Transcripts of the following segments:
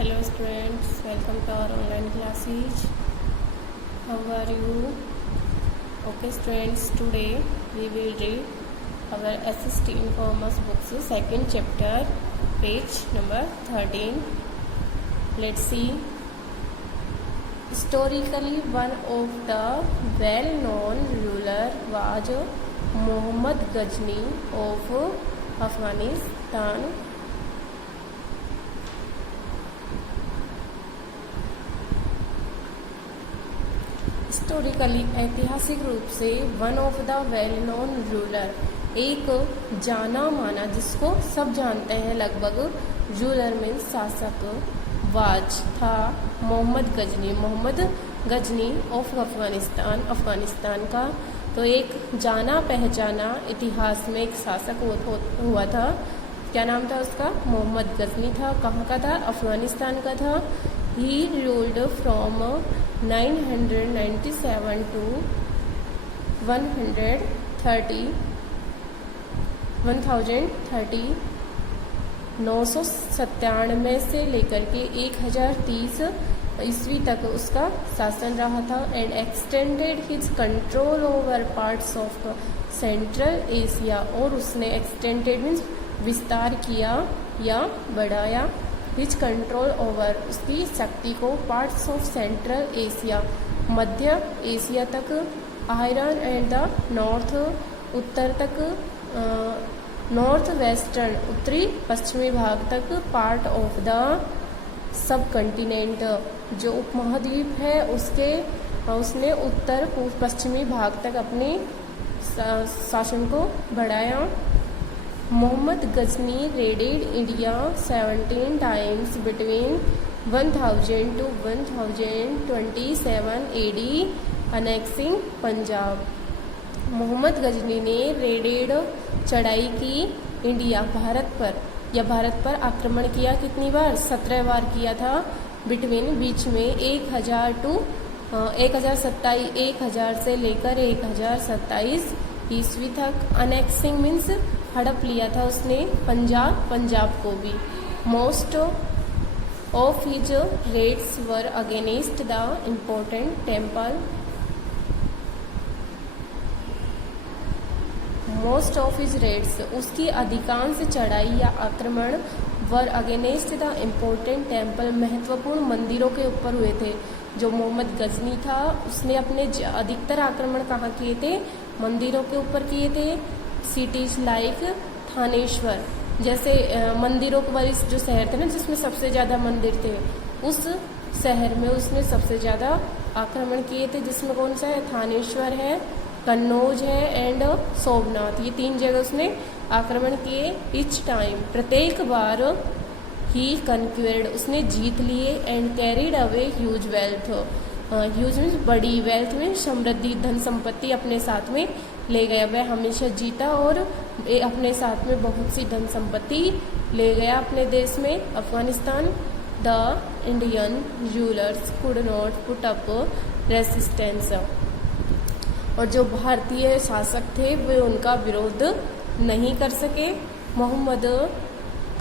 Hello students, welcome to our online classes. How are you? Okay students, today we will read our SST Commerce books, second chapter, page number 13. Let's see. Historically, one of the well-known ruler was Muhammad Ghazni of Afghanistan. Historically ऐतिहासिक रूप से one of the well known ruler, एक जाना माना जिसको सब जानते हैं लगभग, रूलर मीन्स शासक, वाज था मोहम्मद गजनी ऑफ अफगानिस्तान का। तो एक जाना पहचाना इतिहास में एक शासक हुआ था। क्या नाम था उसका? मोहम्मद गजनी था। कहाँ का था? अफगानिस्तान का था। He ruled from 997 to 1030 997 से लेकर के 1030 ईस्वी तक उसका शासन रहा था। And extended his control over parts of central Asia, और उसने एक्सटेंडेड मीन्स विस्तार किया या बढ़ाया, हिज कंट्रोल ओवर उसकी शक्ति को, parts of central Asia Madhya Asia तक, आयरन एंड द नॉर्थ उत्तर तक, नॉर्थ वेस्टर्न उत्तरी पश्चिमी भाग तक, part of the sub continent जो उपमहाद्वीप है उसने उत्तर पूर्व पश्चिमी भाग तक अपने शासन को बढ़ाया। Mohammad Ghazni raided India 17 times between 1000 to 1027 AD, annexing Punjab. Mohammad Ghazni ने रेडेड चढ़ाई की इंडिया भारत पर आक्रमण किया। कितनी बार? 17 बार किया था। बिटवीन बीच में 1000 से लेकर 1027 ईस्वी तक। अनेक्सिंग मीन्स हड़प लिया था उसने पंजाब को भी। Most of his raids were against the important temple. Most of his raids उसकी अधिकांश चढ़ाई या आक्रमण were against the important temple महत्वपूर्ण मंदिरों के ऊपर हुए थे। जो मोहम्मद गजनी था उसने अपने अधिकतर आक्रमण कहाँ किए थे? मंदिरों के ऊपर किए थे। सिटीज लाइक थानेश्वर, जैसे मंदिरों वाले जो शहर थे ना जिसमें सबसे ज़्यादा मंदिर थे, उस शहर में उसने सबसे ज़्यादा आक्रमण किए थे। जिसमें कौन सा है? थानेश्वर है, कन्नौज है एंड सोमनाथ। ये 3 जगह उसने आक्रमण किए। ईच टाइम प्रत्येक बार ही कन्क्वेर्ड उसने जीत लिए। And carried away huge wealth, huge means बड़ी, वेल्थ में समृद्धि धन संपत्ति अपने साथ में ले गया। वह हमेशा जीता और अपने साथ में बहुत सी धन संपत्ति ले गया अपने देश में Afghanistan. The Indian rulers could not put up resistance, और जो भारतीय शासक थे वे उनका विरोध नहीं कर सके। Mohammad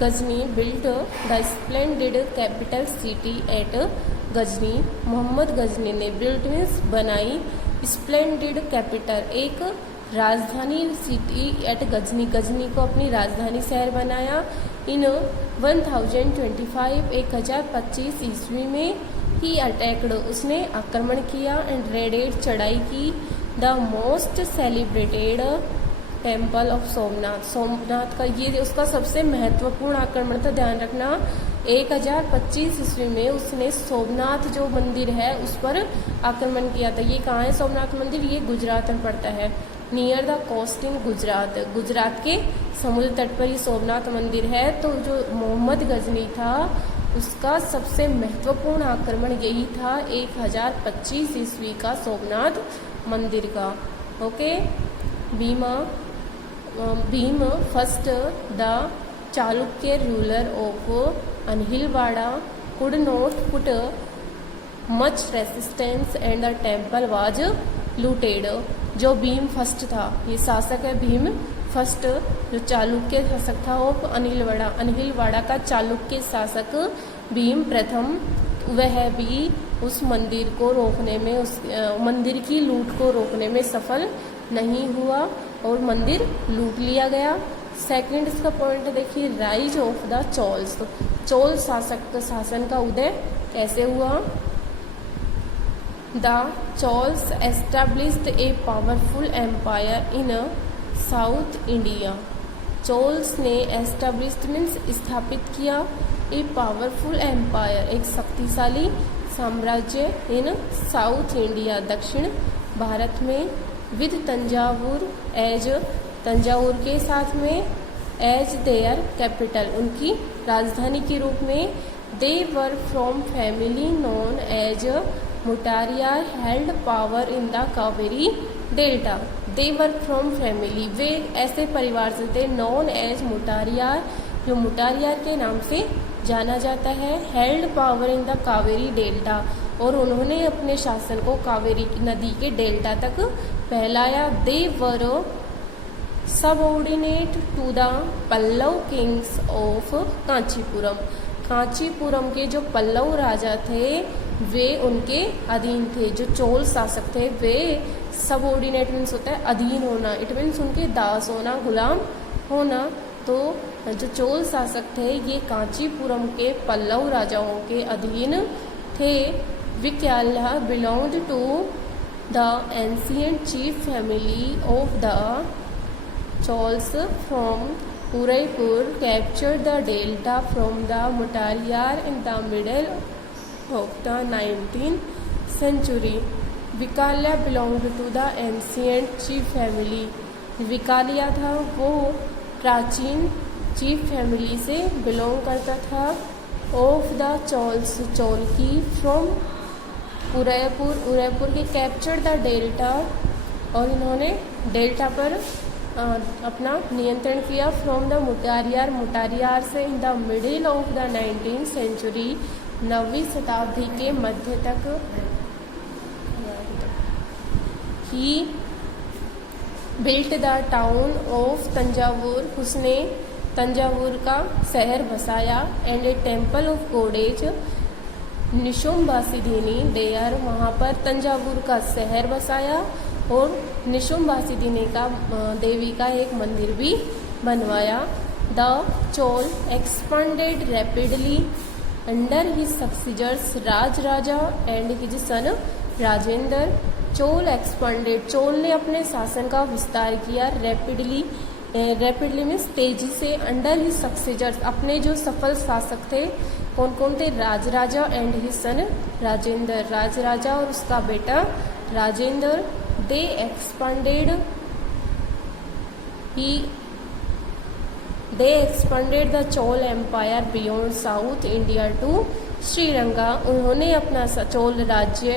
Ghazni built the splendid capital city at Ghazni. Mohammad Ghazni ने बिल्ट मीन्स बनाई, स्प्लेंडेड कैपिटल एक राजधानी सिटी एट गजनी, गजनी को अपनी राजधानी शहर बनाया। इन 1025 ईस्वी में ही अटैक्ड उसने आक्रमण किया एंड रेडेड चढ़ाई की the most celebrated temple of Somnath का। ये उसका सबसे महत्वपूर्ण आक्रमण था। ध्यान रखना 1025 ईस्वी में उसने सोमनाथ जो मंदिर है उस पर आक्रमण किया था। ये कहाँ है सोमनाथ मंदिर? ये गुजरात में पड़ता है, near the coast in Gujarat के समुद्र तट पर ये सोमनाथ मंदिर है। तो जो मोहम्मद गजनी था उसका सबसे महत्वपूर्ण आक्रमण यही था 1025 ईस्वी का सोमनाथ मंदिर का। Okay. Bhim first the Chalukya ruler of Anhilwara could not put much resistance and the temple was looted. जो भीम फर्स्ट था, ये शासक है भीम फर्स्ट, जो चालुक्य शासक था वो अनिलवाड़ा का चालुक्य शासक भीम प्रथम वह भी उस मंदिर को रोकने में, उस मंदिर की लूट को रोकने में सफल नहीं हुआ और मंदिर लूट लिया गया। सेकंड इसका पॉइंट देखिए, rise of the Cholas. Chola शासन का उदय कैसे हुआ? The Cholas established a powerful empire in South India. Cholas ने एस्टेब्लिश्ड मीन्स स्थापित किया, ए पावरफुल एम्पायर एक शक्तिशाली साम्राज्य इन साउथ इंडिया दक्षिण भारत में, विद तंजावुर एज तंजावुर के साथ में, एज देयर कैपिटल उनकी राजधानी के रूप में। They were from family known as Mutharaiyar held power in the Kaveri delta. They were from family वे ऐसे परिवार से थे, नॉन एज मुटारियार जो मुटारियार के नाम से जाना जाता है, held power in the Kaveri delta और उन्होंने अपने शासन को कावेरी नदी के डेल्टा तक फैलाया। They were subordinate to the Pallava kings of Kanchipuram. Kanchipuram के जो पल्लव राजा थे वे उनके अधीन थे। जो चोल शासक थे वे सबऑर्डिनेट मीन्स होता है अधीन होना, इट मीन्स उनके दास होना, गुलाम होना। तो जो चोल शासक थे ये कांचीपुरम के पल्लव राजाओं के अधीन थे। Vijayalaya belonged to the ancient chief family of the Cholas from Udaipur, captured the delta from the Muttariyar in the middle of the 19th century. विकालिया belonged to the ancient chief family. विकालिया था वो प्राचीन चीफ फैमिली से belong करता था। Of the Cholas Chola की, from Udaipur के, capture the delta और इन्होंने डेल्टा पर अपना नियंत्रण किया। फ्रॉम द मुटारियार से, in the middle of the 19th century 9वीं शताब्दी के मध्य तक ही built the town of Thanjavur, उसने तंजावुर का शहर बसाया। And a temple of goddess Nishumbhasudini there, वहाँ पर तंजावुर का शहर बसाया और निशुम्बासिदिनी का देवी का एक मंदिर भी बनवाया। The Chola expanded rapidly under his successors Rajaraja and his son Rajendra. Chola expanded, Chola ने अपने शासन का विस्तार किया रैपिडली मीन्स तेजी से, अंडर हिज सक्सीजर्स अपने जो सफल शासक थे कौन कौन थे? राज राजा एंड हिज सन राजेंद्र, राज राजा और उसका बेटा Rajendra. They expanded the Chol Empire beyond South India to Sri Lanka. उन्होंने अपना चोल राज्य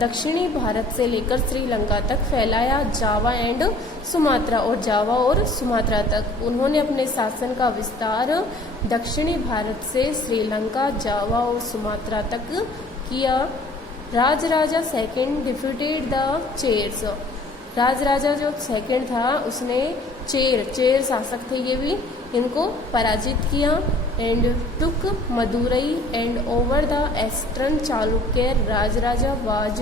दक्षिणी भारत से लेकर श्रीलंका तक फैलाया। जावा एंड सुमात्रा और जावा और सुमात्रा तक उन्होंने अपने शासन का विस्तार दक्षिणी भारत से श्रीलंका, जावा और सुमात्रा तक किया। Rajaraja second defeated the Cheras, Rajaraja जो सेकंड था उसने चेर शासक थे ये भी, इनको पराजित किया। And took Madurai and over the eastern Chalukya Rajaraja was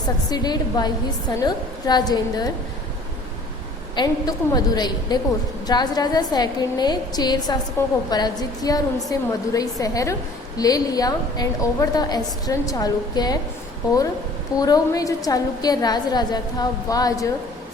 succeeded by his son Rajendra and took Madurai. देखो राजराजा सेकंड ने चेर शासकों को पराजित किया और उनसे मदुरई शहर ले लिया। And over the eastern Chalukya, और पूर्व में जो चालुक्य राजा था वाज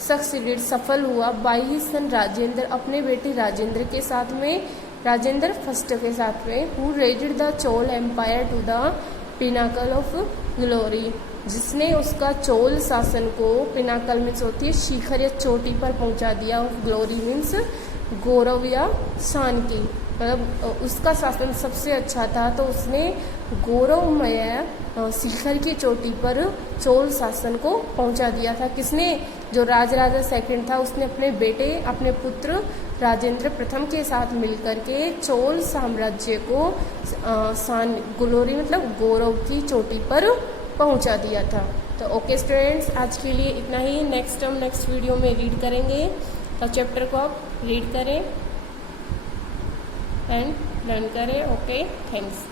सक्सीडेड सफल हुआ बाय हिज सन राजेंद्र अपने बेटे राजेंद्र के साथ में, राजेंद्र फर्स्ट के साथ में। Who raised the Chola empire to the pinnacle of glory, जिसने उसका चोल शासन को, पिनाकल मीन्स होती है शिखर या चोटी पर पहुंचा दिया, ग्लोरी मीन्स गौरव या शान की, मतलब उसका शासन सबसे अच्छा था तो उसने गौरवमय शिखर की चोटी पर चोल शासन को पहुंचा दिया था। किसने? जो राजराजा सेकंड था उसने अपने बेटे, अपने पुत्र राजेंद्र प्रथम के साथ मिलकर के चोल साम्राज्य को ग्लोरी मतलब गौरव की चोटी पर पहुंचा दिया था। तो ओके स्टूडेंट्स, आज के लिए इतना ही। नेक्स्ट वीडियो में रीड करेंगे, तो चैप्टर को आप रीड करें एंड लर्न करें। Okay, thanks.